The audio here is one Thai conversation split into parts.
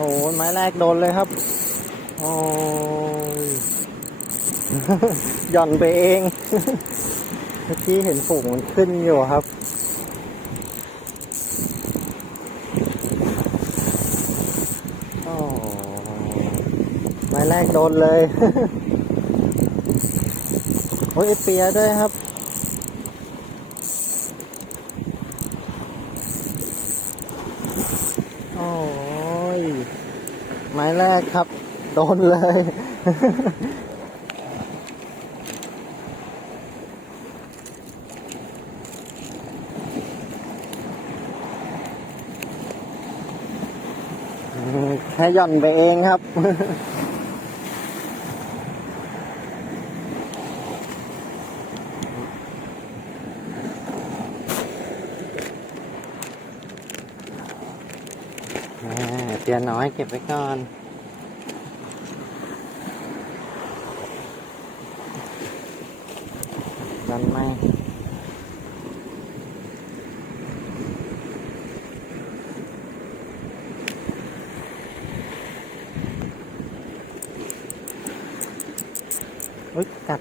อ้ไม้แรกโดนเลยครับโอ้ย หย่อนไปเองเมื่อกี้เห็นฝูงมันขึ้นอยู่ครับโอ้ไม้แรกโดนเลย โอ้ยเปียด้วยครับโอ้ยไม้แรกครับโดนเลย แค่หย่อนไปเองครับเตียน้อยเก็บไว้ก่อนดันไหมอุ๊ยกัด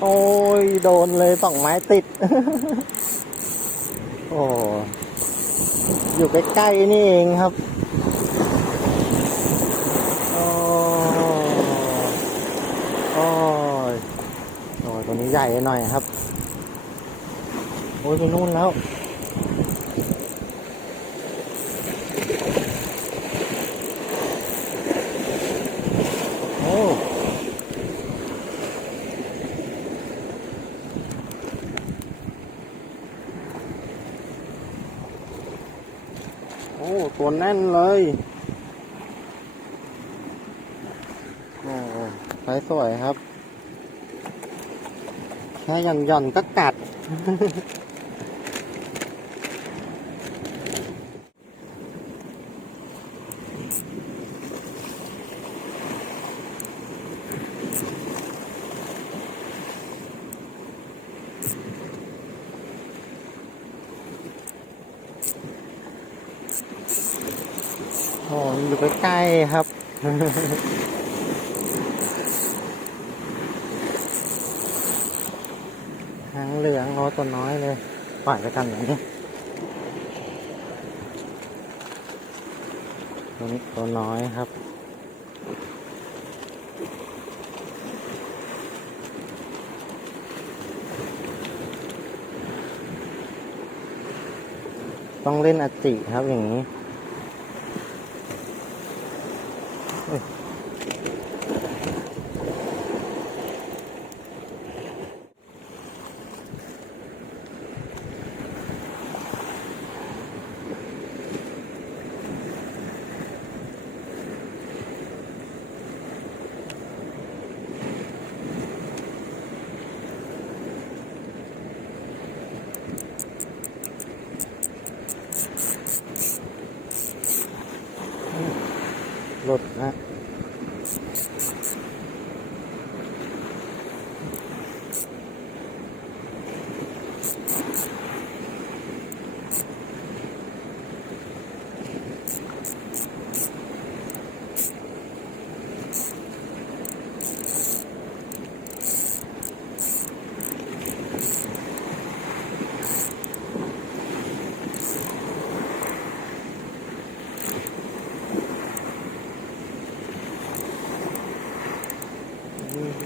โอ้ยโดนเลย2 ไม้ติด โอ้อยู่ใกล้ๆนี่เองครับโอ้โอ้ยโอ้ยตัวนี้ใหญ่หน่อยครับโอ้ยไปนู่นแล้วโอ้โอ้ตัวแน่นเลยโอ้ไซส์สวยครับแค่หย่อนก็กัด โอ้อยู่ใกล้ๆครับ หางเหลืองตัวน้อยเลยปล่อยไปกันอย่างนี้ตัวนี้ตัวน้อยครับต้องเล่นอจิครับอย่างนี้หลุดนะ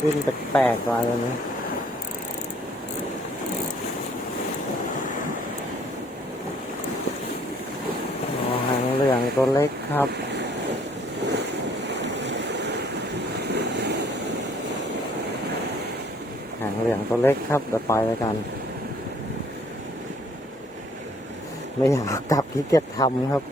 ดิ้นแปลกๆมาเลยนะหางเหลืองตัวเล็กครับหางเหลืองตัวเล็กครับเดี๋ยวปล่อยไปกันไม่อยากกลับที่เกียจทำครับ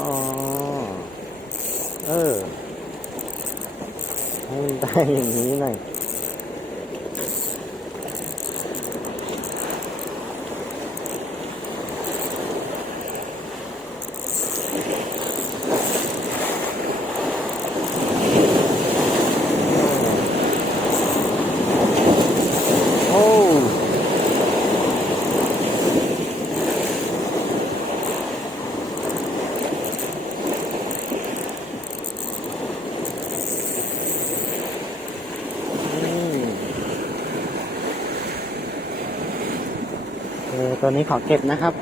อ๋อ ให้มันได้อย่างนี้หน่อยโอ้ตัวนี้ขอเก็บนะครับ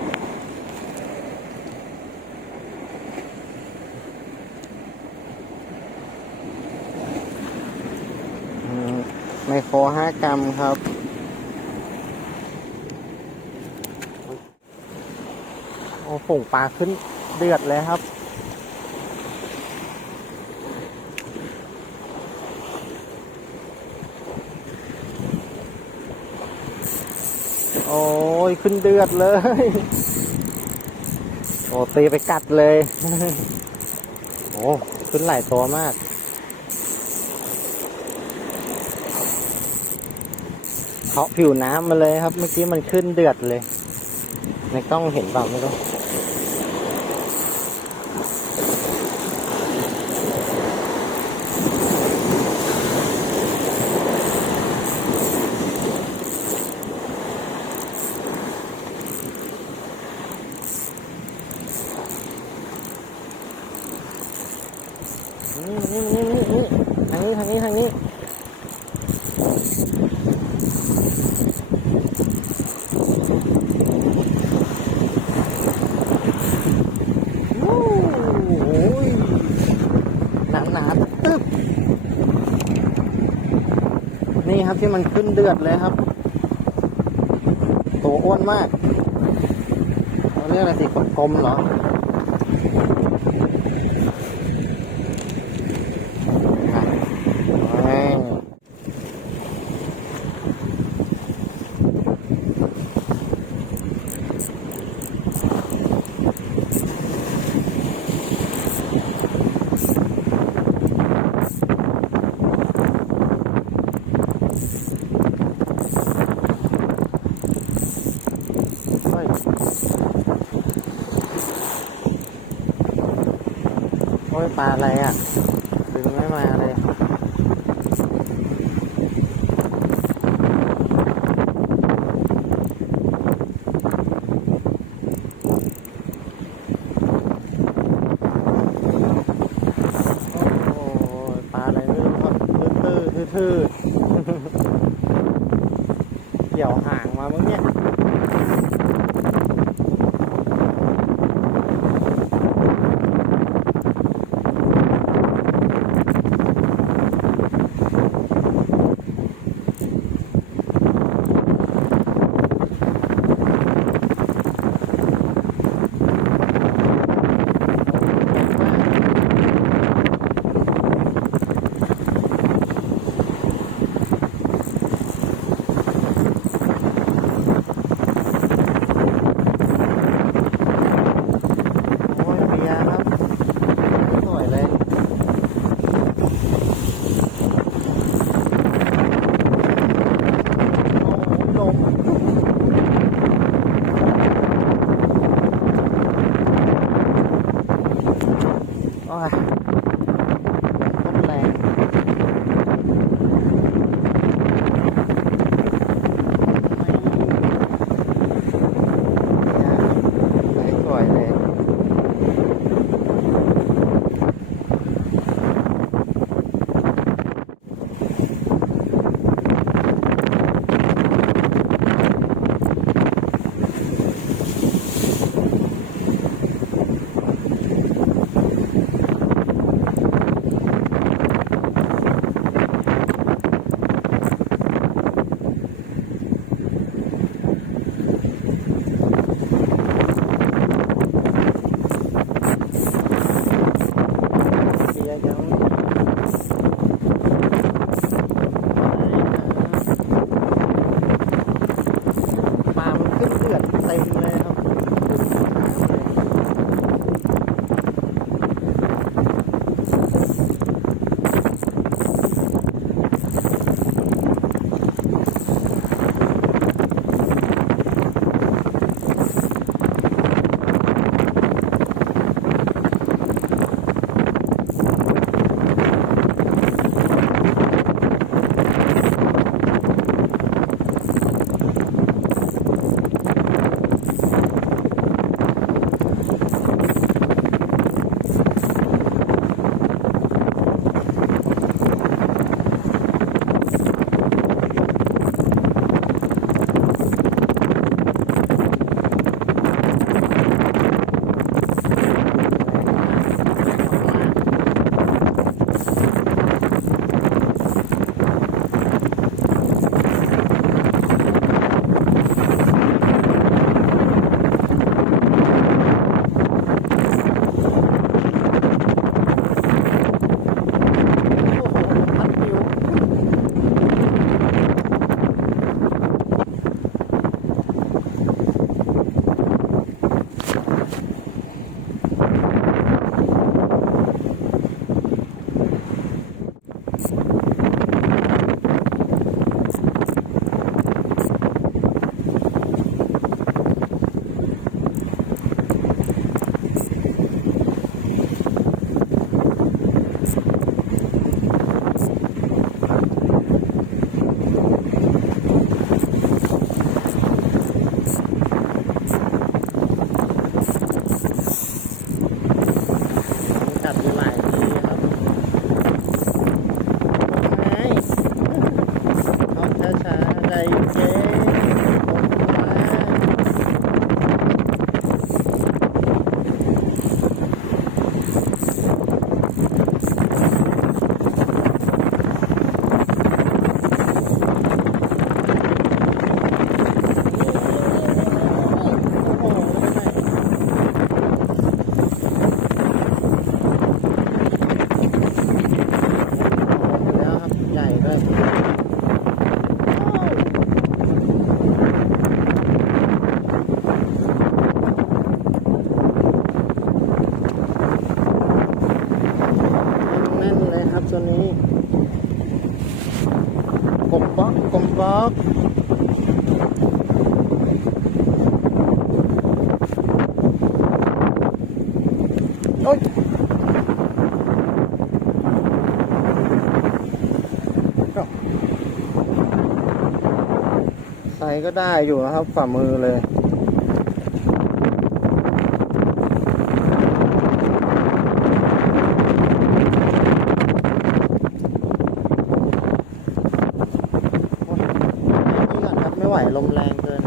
ไมโคร5 กรัมครับโอ้ฝูงปลาขึ้นเดือดเลยครับโอ้ยขึ้นเดือดเลยโอ้ตีไปกัดเลยโอ้ขึ้นหลายตัวมากเคาะผิวน้ำมาเลยครับเมื่อกี้มันขึ้นเดือดเลยในกล้องเห็นเปล่าไม่รู้นี่ทางนี้โอ้ยหนาตึ๊บนี่ครับที่มันขึ้นเดือดเลยครับตัวอ้วนมากเขาเรียกอะไรสิกลมๆเหรอโอ้ยปลาอะไรอ่ะดึงไม่มาเลยโอ้ยปลาอะไรไม่รู้ครับทื่อเกี่ยวห่างมาเมื่อกี้ ป๊อกกลมป๊อกโอ๊ยใส่ก็ได้อยู่นะครับฝ่ามือเลยไม่ไหวลมแรงเกิน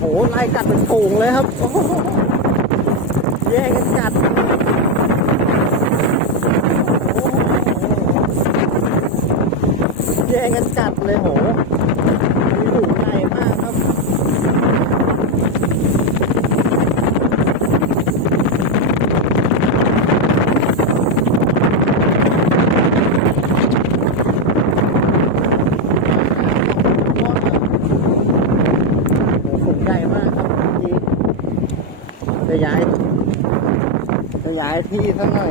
โอ้ไล่กัดเป็นฝูงเลยครับโอ้แย่งกันกัดแย่งกันกัดเลยโหมีหูใหญ่มากครับฝูงใหญ่มากครับทีจะย้ายที่ซะหน่อย